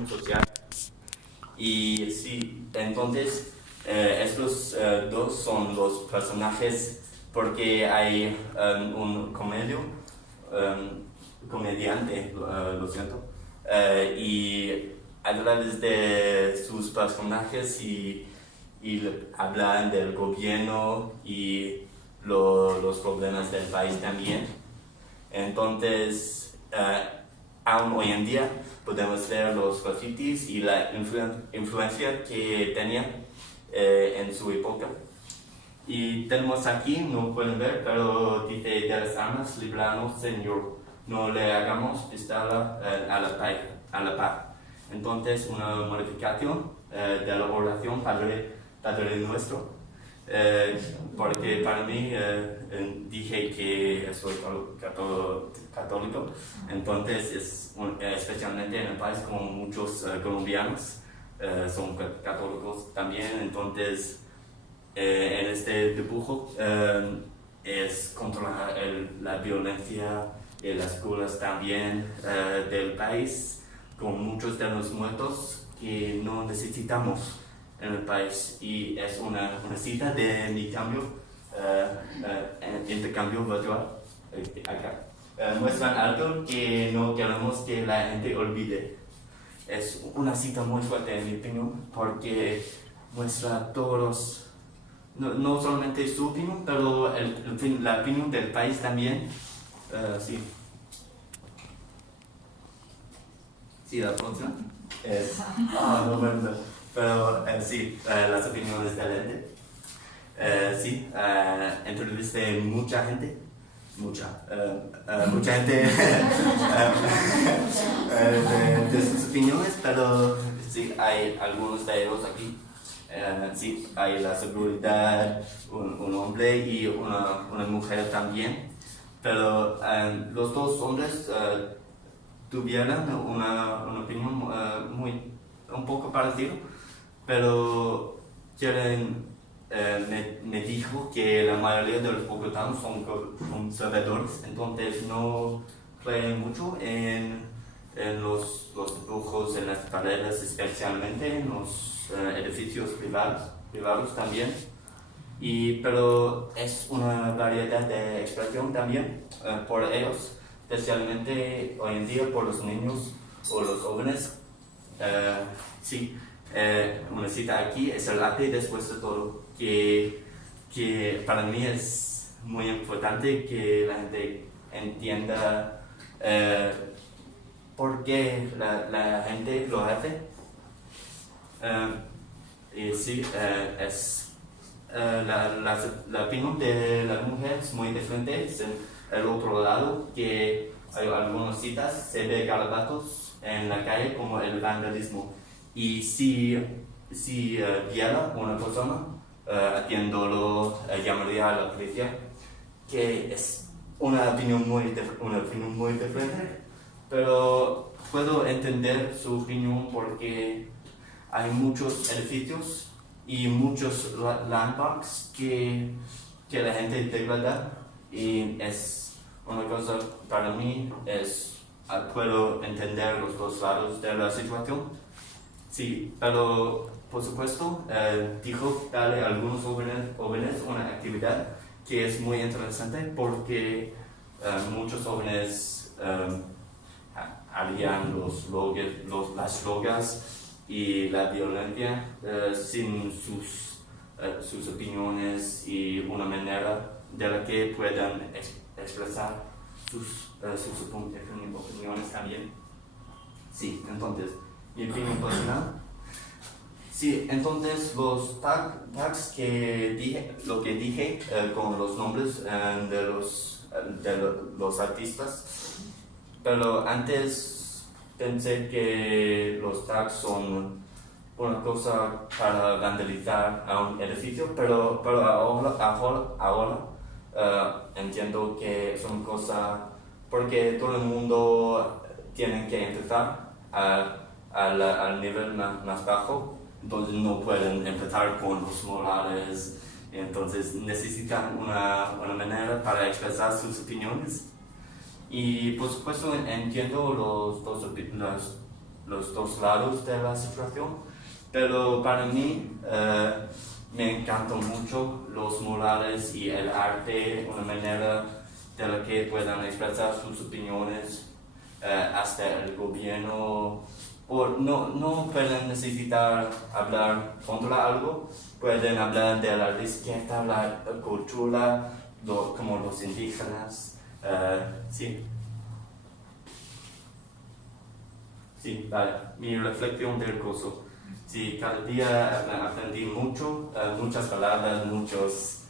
situación social. Y sí, entonces estos dos son los personajes porque hay un comediante, lo siento, y a través de sus personajes y hablan del gobierno y los problemas del país también. Entonces, aún hoy en día podemos ver los grafitis y la influencia que tenían en su época. Y tenemos aquí, no pueden ver, pero dice de las armas, líbranos, Señor, no le hagamos estar a la paz. Entonces, una modificación de la oración Padre Nuestro, porque para mí dije que soy católico, entonces especialmente en el país como muchos colombianos son católicos también, entonces en este dibujo es contra la violencia en las escuelas también del país, con muchos de los muertos que no necesitamos en el país, y es una cita de mi intercambio virtual acá. Muestran algo que no queremos que la gente olvide. Es una cita muy fuerte en mi opinión porque muestra todos no solamente su opinión, pero la opinión del país también. Sí, la próxima es no verdad. Pero sí, las opiniones de la gente. Entrevisté mucha gente de sus opiniones, pero sí, hay algunos de ellos aquí. Sí, hay la seguridad, un hombre y una mujer también, pero los dos hombres tuvieron una opinión un poco parecida, pero me dijo que la mayoría de los bogotanos son conservadores, entonces no creen mucho en los dibujos en las paredes, especialmente en los edificios privados también, pero es una variedad de expresión también por ellos, especialmente hoy en día por los niños o los jóvenes. Una cita aquí es el arte después de todo, que para mí es muy importante que la gente entienda por qué la gente lo hace. La opinión de la mujer es muy diferente. Es en el otro lado, que hay algunas citas, se ve garabatos en la calle como el vandalismo, y si viola una persona haciéndolo, llamaría a la policía, que es una opinión muy diferente, pero puedo entender su opinión porque hay muchos edificios y muchos landmarks que la gente degrada, y es una cosa para mí, puedo entender los dos lados de la situación. Sí, pero por supuesto dijo darle a algunos jóvenes una actividad que es muy interesante porque muchos jóvenes harían las drogas y la violencia sin sus opiniones y una manera de la que puedan expresar sus opiniones también. Sí, entonces, mi opinión personal. Sí, entonces los tags que dije con los nombres de los artistas, pero antes pensé que los tags son una cosa para vandalizar a un edificio, pero ahora entiendo que es una cosa porque todo el mundo tiene que empezar al nivel más bajo, entonces no pueden empezar con los morales, entonces necesitan una manera para expresar sus opiniones. Y por supuesto entiendo los dos lados de la situación, pero para mí me encantan mucho los murales y el arte, una manera de la que puedan expresar sus opiniones hasta el gobierno. No pueden necesitar hablar contra algo, pueden hablar de la izquierda, la cultura, como los indígenas. Sí. Sí, vale. Mi reflexión del curso. Sí, cada día aprendí mucho, muchas palabras, muchas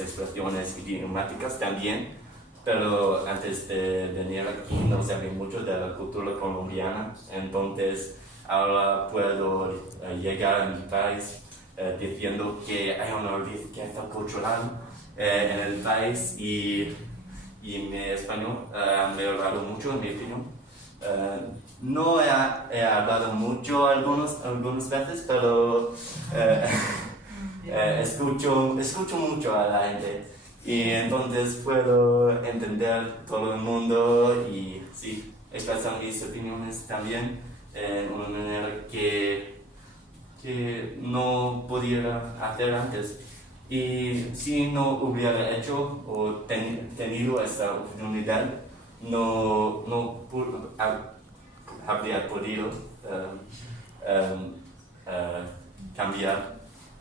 expresiones idiomáticas también, pero antes de venir aquí no sabía mucho de la cultura colombiana, entonces ahora puedo llegar a mi país diciendo que hay una riqueza cultural en el país y mi español ha mejorado mucho, en mi opinión. No he hablado mucho algunas veces, pero escucho mucho a la gente y entonces puedo entender todo el mundo y sí, expresar mis opiniones también en una manera que no pudiera hacer antes. Y si no hubiera hecho o tenido esta oportunidad, no habría podido cambiar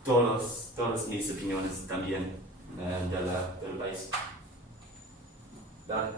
todas mis opiniones también del país. ¿Vale?